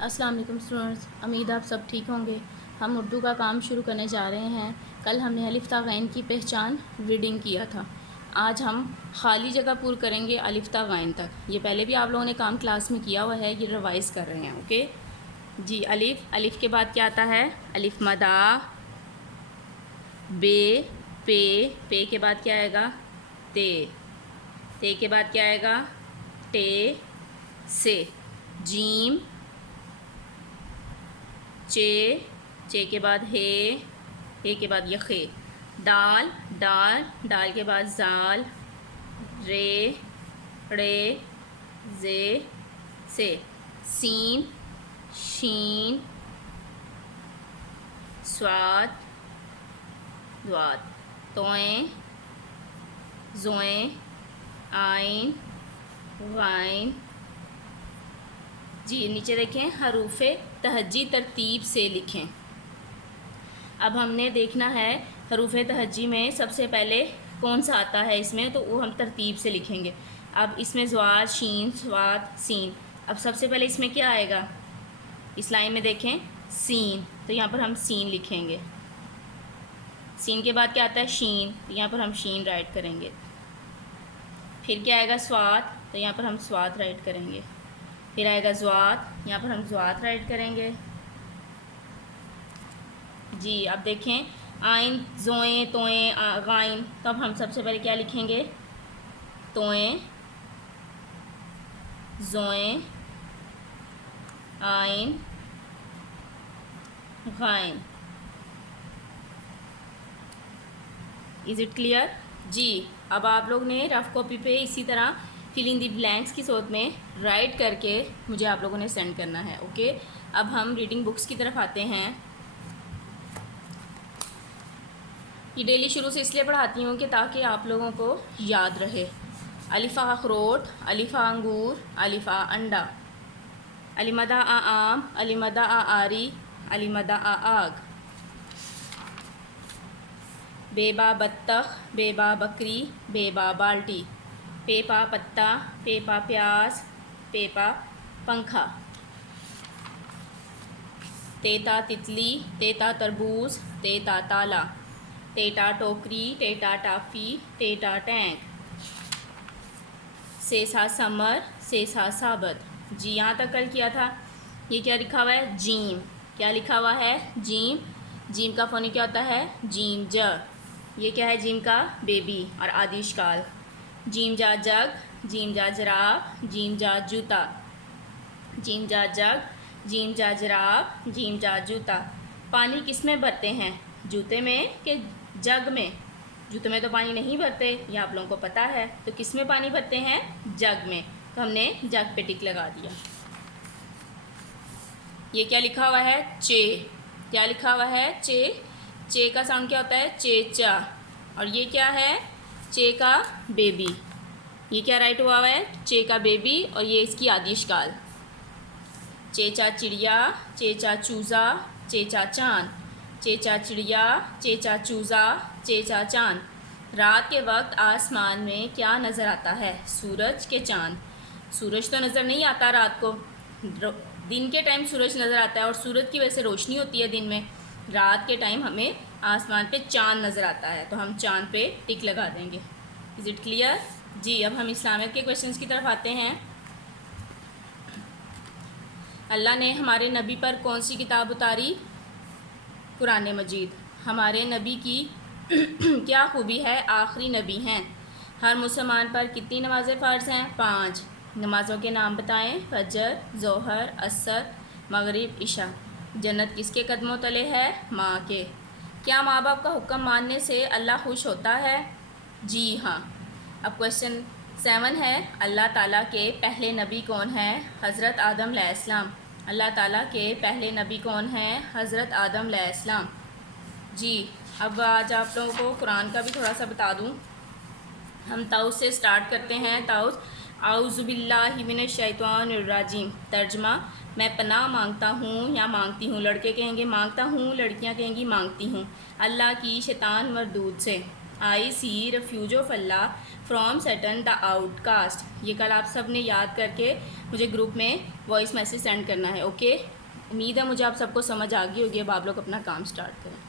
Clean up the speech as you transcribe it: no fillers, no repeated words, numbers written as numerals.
السلام علیکم اسٹوڈنٹس، امید آپ سب ٹھیک ہوں گے۔ ہم اردو کا کام شروع کرنے جا رہے ہیں۔ کل ہم نے الف تا غین کی پہچان ریڈنگ کیا تھا۔ آج ہم خالی جگہ پور کریں گے الف تا غین تک۔ یہ پہلے بھی آپ لوگوں نے کام کلاس میں کیا ہوا ہے، یہ ریوائز کر رہے ہیں۔ اوکے جی، الف کے بعد کیا آتا ہے؟ الف مدہ، بے، پے کے بعد کیا آئے گا؟ تے کے بعد کیا آئے گا؟ ٹے، سے، جیم، چے کے بعد ہے کے بعد یخے، ڈال کے بعد زال، رے، سے، سین، شین، صاد، دواد، توئیں، زوئیں، آئین، غائن۔ جی نیچے دیکھیں، حروف تہجی ترتیب سے لکھیں۔ اب ہم نے دیکھنا ہے حروف تہجی میں سب سے پہلے کون سا آتا ہے اس میں، تو وہ ہم ترتیب سے لکھیں گے۔ اب اس میں زوال، شین، صاد، سین۔ اب سب سے پہلے اس میں کیا آئے گا؟ اس لائن میں دیکھیں سین، تو یہاں پر ہم سین لکھیں گے۔ سین کے بعد کیا آتا ہے؟ شین، تو یہاں پر ہم شین رائٹ کریں گے۔ پھر کیا آئے گا؟ صاد، تو یہاں پر ہم صاد رائٹ کریں گے۔ پھر آئے گا زواد، یہاں پر ہم زواد رائٹ کریں گے۔ جی اب دیکھیں آئین، زوئیں، توئیں، غائن، تو اب ہم سب سے پہلے کیا لکھیں گے؟ توئیں، زوئیں، آئین، غائن۔ Is it clear? جی اب آپ لوگ نے رف کاپی پہ اسی طرح فل ان دی بلینکس کی صورت میں رائٹ کر کے مجھے آپ لوگوں نے سینڈ کرنا ہے۔ اوکے اب ہم ریڈنگ بکس کی طرف آتے ہیں۔ یہ ڈیلی شروع سے اس لیے پڑھاتی ہوں کہ تاکہ آپ لوگوں کو یاد رہے۔ الف اخروٹ، الف انگور، الف انڈا، المدہ آم، المدہ آری، المدہ آگ، بے با بطخ، بے با بکری، بے با بالٹی، پے پا پتا، پے پا پیاز، پے پا پنکھا، تیتا تتلی، تیتا تربوز، تیتا تالا، ٹیٹا ٹوکری، ٹیٹا ٹافی، ٹیٹا ٹینک، سیسا سمر، سیسا ثابت۔ جی یہاں تک کل کیا تھا۔ یہ کیا لکھا ہوا ہے؟ جیم۔ کیا لکھا ہوا ہے؟ جیم۔ جیم کا فونی کیا ہوتا ہے؟ جیم ج۔ یہ کیا ہے؟ جیم کا بیبی اور آدیش کال۔ جیم جا جگ، جیم جا جراب، جیم جا جوتا، جیم جا جگ، جیم جا جراب، جیم جا جوتا۔ پانی کس میں بھرتے ہیں؟ جوتے میں کہ جگ میں؟ جوتے میں تو پانی نہیں بھرتے، یہ آپ لوگوں کو پتہ ہے، تو کس میں پانی بھرتے ہیں؟ جگ میں، تو ہم نے جگ پہ ٹک لگا دیا۔ یہ کیا لکھا ہوا ہے؟ چے۔ کیا لکھا ہوا ہے؟ چے۔ چے کا ساؤنڈ کیا ہوتا ہے؟ چے چا۔ اور یہ کیا ہے؟ چے کا بیبی۔ یہ کیا رائٹ ہوا ہوا ہے؟ چے کا بیبی، اور یہ اس کی آدیش کال۔ چیچا چڑیا، چیچا چوزا، چیچا چاند، چیچا چڑیا، چیچا چوزا، چیچا چاند۔ رات کے وقت آسمان میں کیا نظر آتا ہے؟ سورج کے چاند۔ سورج تو نظر نہیں آتا رات کو، دن کے ٹائم سورج نظر آتا ہے، اور سورج کی وجہ سے روشنی ہوتی ہے دن میں۔ رات کے ٹائم ہمیں آسمان پہ چاند نظر آتا ہے، تو ہم چاند پہ ٹک لگا دیں گے۔ Is it clear? جی اب ہم اسلامیت کے کویشچنس کی طرف آتے ہیں۔ اللہ نے ہمارے نبی پر کون سی کتاب اتاری؟ قرآن مجید۔ ہمارے نبی کی کیا خوبی ہے؟ آخری نبی ہیں۔ ہر مسلمان پر کتنی نمازیں فرض ہیں؟ 5۔ نمازوں کے نام بتائیں۔ فجر، ظہر، عصر، مغرب، عشاء۔ جنت کس کے قدموں تلے ہے؟ ماں کے۔ کیا ماں باپ کا حکم ماننے سے اللہ خوش ہوتا ہے؟ جی ہاں۔ اب کویشچن 7 ہے، اللہ تعالیٰ کے پہلے نبی کون ہیں؟ حضرت آدم علیہ السلام۔ اللہ تعالیٰ کے پہلے نبی کون ہیں؟ حضرت آدم علیہ السلام۔ جی اب آج آپ لوگوں کو قرآن کا بھی تھوڑا سا بتا دوں۔ ہم طاؤس سے سٹارٹ کرتے ہیں۔ طاؤس، اعوذ باللہ من الشیطان الرجیم۔ ترجمہ، میں پناہ مانگتا ہوں یا مانگتی ہوں، لڑکے کہیں گے مانگتا ہوں، لڑکیاں کہیں گی مانگتی ہوں، اللہ کی شیطان مردود سے۔ I seek refuge of Allah from Satan the outcast. یہ کل آپ سب نے یاد کر کے مجھے گروپ میں وائس میسیج سینڈ کرنا ہے. اوکے, امید ہے مجھے آپ سب کو سمجھ آ گئی ہوگی. اب آپ لوگ اپنا کام سٹارٹ کریں.